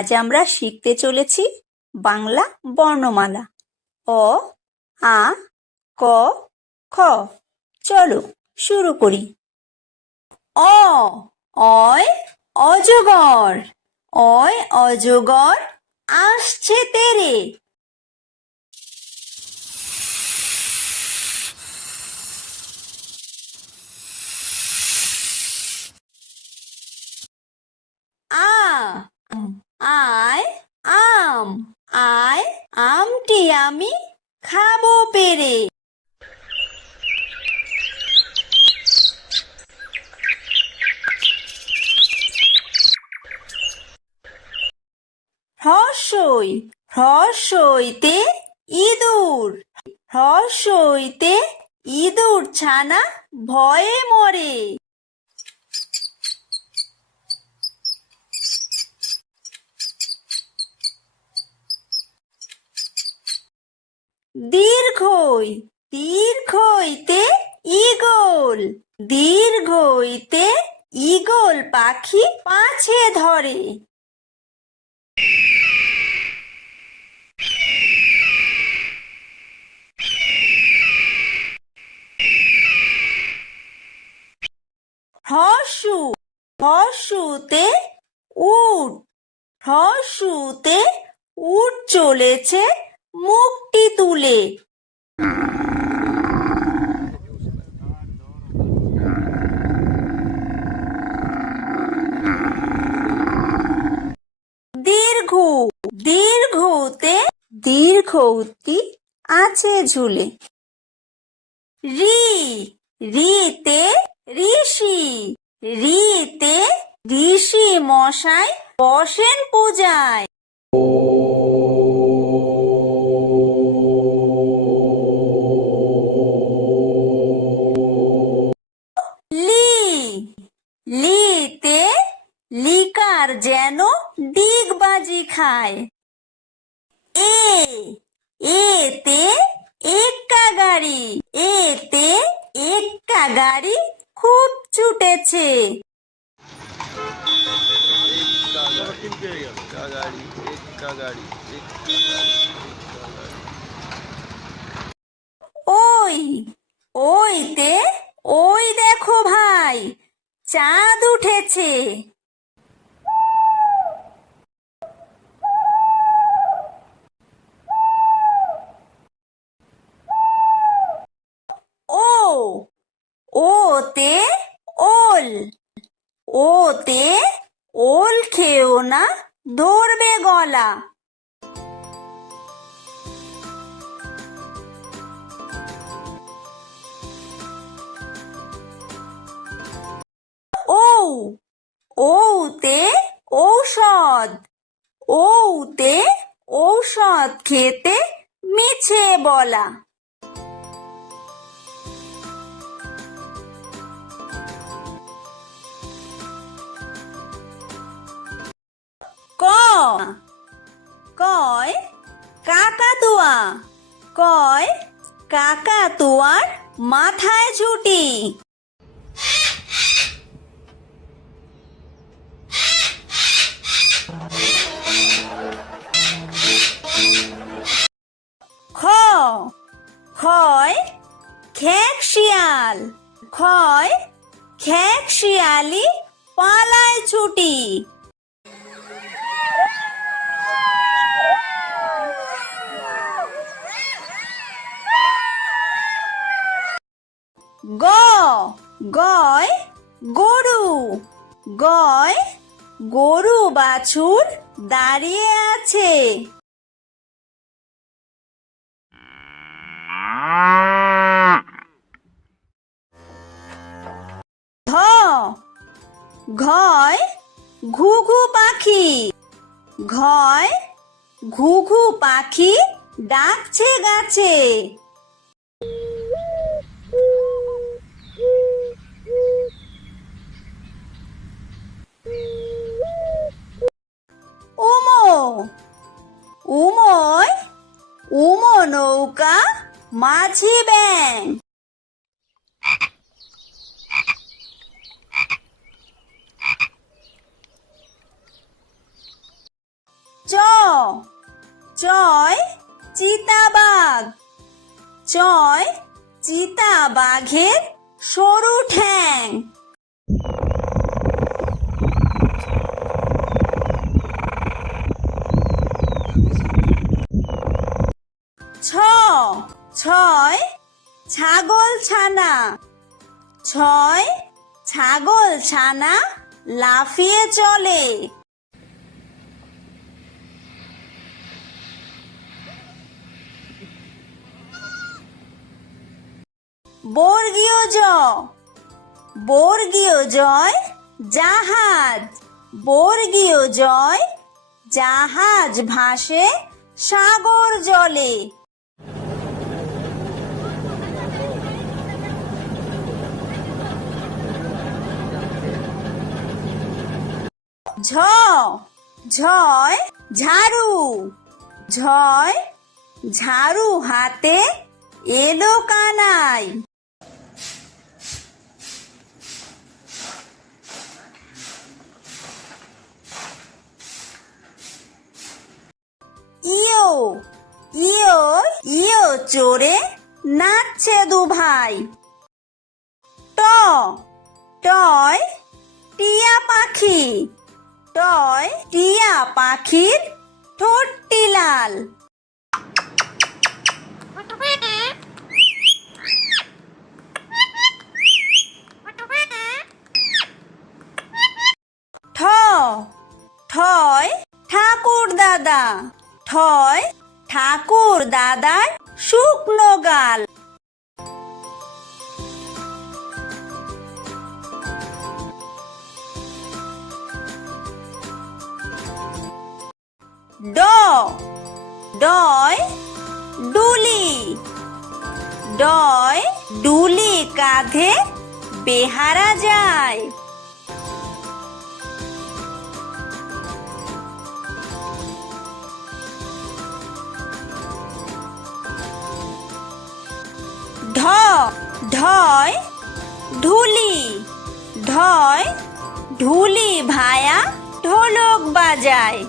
আজ আমরা শিখতে চলেছি বাংলা বর্ণমালা অ, আ, ক, খ। চলো শুরু করি। অ, অয় অজগর, অয় অজগর আসছে তেরে। আ, আয় আম, আয় আমটি আমি খাবো পেরে। হ্রস্বই, হ্রস্বইতে ইঁদুর, হ্রস্বইতে ইঁদুর ছানা ভয়ে মরে। দীর্ঘই, দীর্ঘইতে ঈগল, দীর্ঘইতে ঈগল পাখি পাছে ধরে। হ্রস্বু, হ্রস্বুতে উট, হ্রস্বুতে উট চলেছে মুখটি তুলে। দীর্ঘ, দীর্ঘতে দীর্ঘউতি আছে ঝুলে। রি, রিতে ঋষি, রিতে ঋষি মশাই বসেন পূজায়। লি, লিতে লিকার যেন ডিগবাজি খায়। এ, এতে এক্কা গাড়ি, এতে এক্কা গাড়ি খুব ছুটেছে। ওই, ওইতে ওই দেখো ভাই চাঁদ উঠেছে। ও, ওতে ওল, ওতে ওল খেও না ধরবে গলা। ও, ওতে ঔষধ, ওতে ঔষধ খেতে মিছে বলা। ক, কয় কাকাতুয়া, কয় কাকাতুয়ার মাথায় ঝুঁটি। খ, খয় খেক শিয়াল, খয় খেক শিয়ালি পালায় ছুটি। গ, গয় গরু, গয় গরু বাছুর দাঁড়িয়ে আছে। ঘ, ঘয় ঘুঘু পাখি, ঘয় ঘুঘু পাখি ডাকছে গাছে। উমো, উময় উমো নৌকা মাঝি ব্যাং। চয় চিতাবাঘ। চয় চিতাবাঘের সরু ঠ্যাং। ছয় ছাগল ছানা। ছয় ছাগল ছানা লাফিয়ে চলে। বর্গীয় জ। বর্গীয় জয় জাহাজ। বর্গীয় জয় জাহাজ ভাসে সাগর জলে। ঝ। ঝয় ঝাড়ু। ঝয় ঝাড়ু হাতে এলো কানাই। ইয়ো। ইয়ো ইয়ো চড়ে নাচছে দুভাই। ট। টয় টিয়া পাখি। টয় টিয়া পাখির ঠোঁটটি লাল। ঠ। ঠয় ঠাকুর দাদা। ঠয় ঠাকুর দাদার শুকনো গাল। ড। ডয় ডুলি। ডয় ডুলি কাঁধে বেহারা যায়। ঢ। ঢয় ঢুলি। ঢয় ঢুলি ভায়া ঢোলক বাজায়।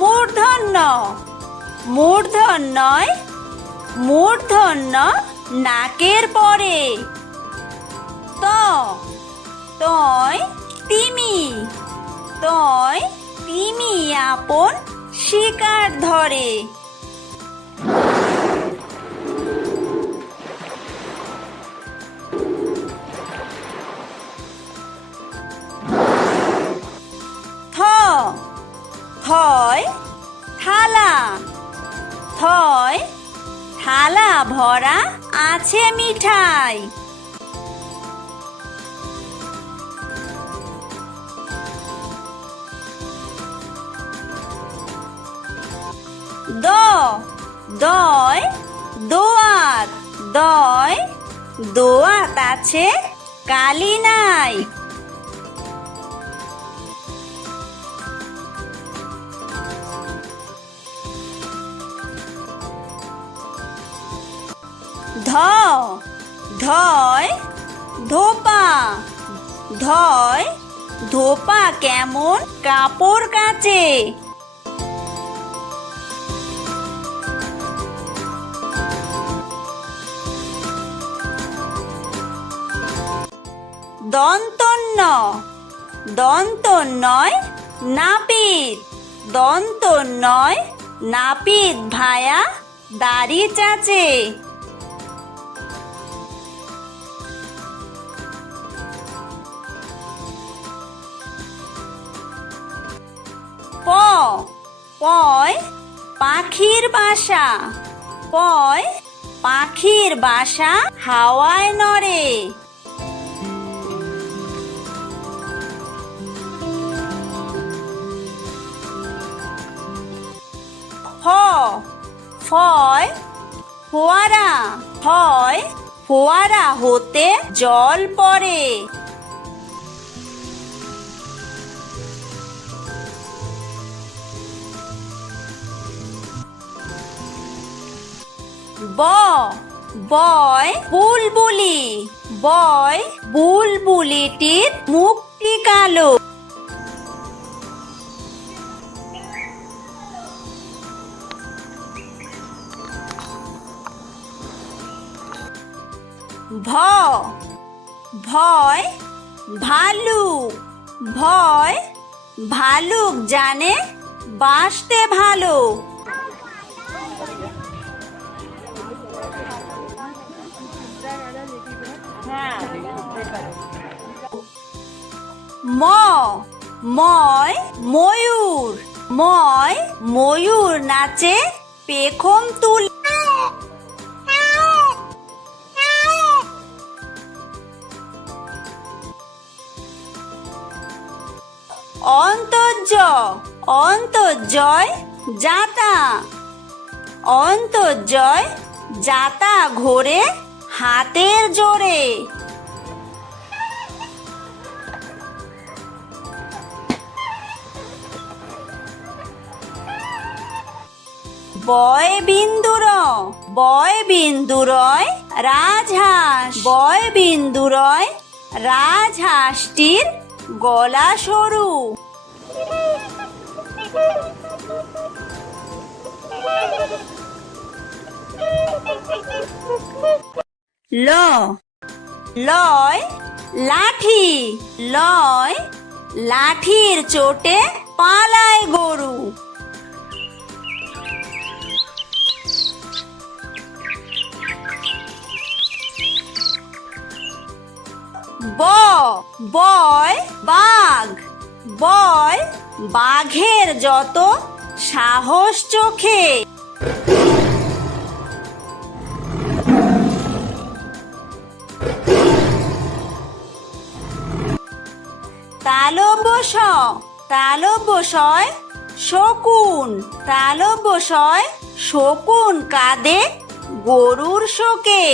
মূর্ধন্য। মূর্ধন্যয় মূর্ধন্য নাকের পরে। ত। তয় তিমি। তয় তিমি আপন শিকার ধরে। থ। থয় থালা। থয় থালা ভরা আছে মিঠাই। দ। দয় দোয়াত। দয় দোয়াত আছে কালি নাই। ধ। ধয় ধোপা। ধয় ধোপা কেমন কাপড় কাচে। দন্তন্য। দন্তন্যয় নাপিত। দন্তন্যয় নাপিত ভায়া দাড়ি চাচে। প। পয় পাখির বাসা। পয় পাখির বাসা হাওয়ায় নড়ে। ফ। ফয় ফোয়ারা। ফয় ফোয়ারা হতে জল পড়ে। ব। বয় বুলবুলি, বয় বুলবুলিটির মুখটি কালো। ভ ভয় ভালুক, ভয় ভালুক জানে বাসতে ভালো। ম ময় ময়ূর, ময় ময়ূর নাচে পেখম তুলে। অন্তর্য অন্তর্জয় যাতা, অন্তর্জয় যাতা ঘোরে হাতের জোরে। বয় বিন্দুর, বয় বিন্দুরয় রাজহাঁস, বয় বিন্দুরয় রাজহাঁসটির গলা সরু। ল লয় লাঠি, লয় লাঠির চোটে পালায় গরু। ব বয় বাঘ, বয় বাঘের যত সাহস চোখে। তালব্য তালব্যশয় শকুন, তালব্যশয় শকুন কাঁদে গরুর শোকে।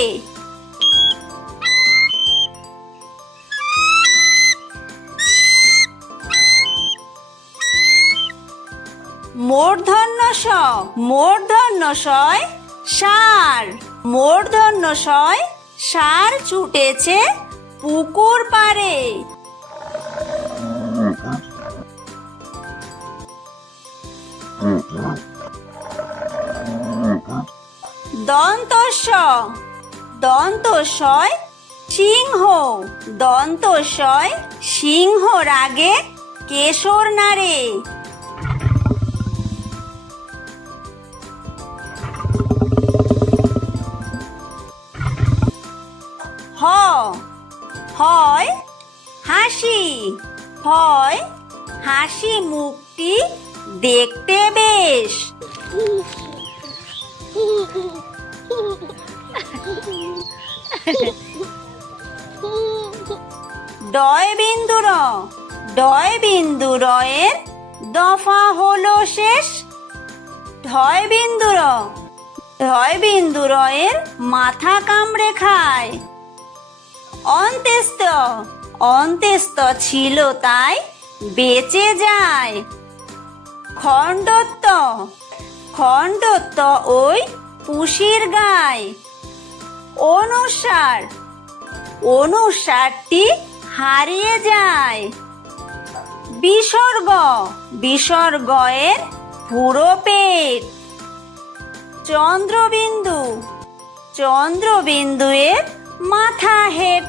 মূর্ধন্য ষ মূর্ধন্য শয় ষাঁড়, মূর্ধন্য শয় ষাঁড় ছুটেছে পুকুর পাড়ে। দন্তস্ব দন্তস্বয় সিংহ, দন্তস্বয় সিংহ রাগে কেশর নাড়ে। হ হয় হাসি, হয় হাসি মুখটি দেখতে বেশ। ডয় বিন্দুর, ডয় বিন্দুরয়ের দফা হলো শেষ। ঢয় বিন্দুর, ঢয় বিন্দুরয়ের মাথা কামড়ে খায়। অন্ত্যেস্ত অন্ত্যেস্ত ছিল তাই বেঁচে যায়। খণ্ডত্ব খণ্ডত্ব ওই পুষির গায়। অনুসার অনুসারটি হারিয়ে যায়। বিসর্গ বিসর্গয়ের পুরো পেট। চন্দ্রবিন্দু চন্দ্রবিন্দুয়ের মাথা হেট।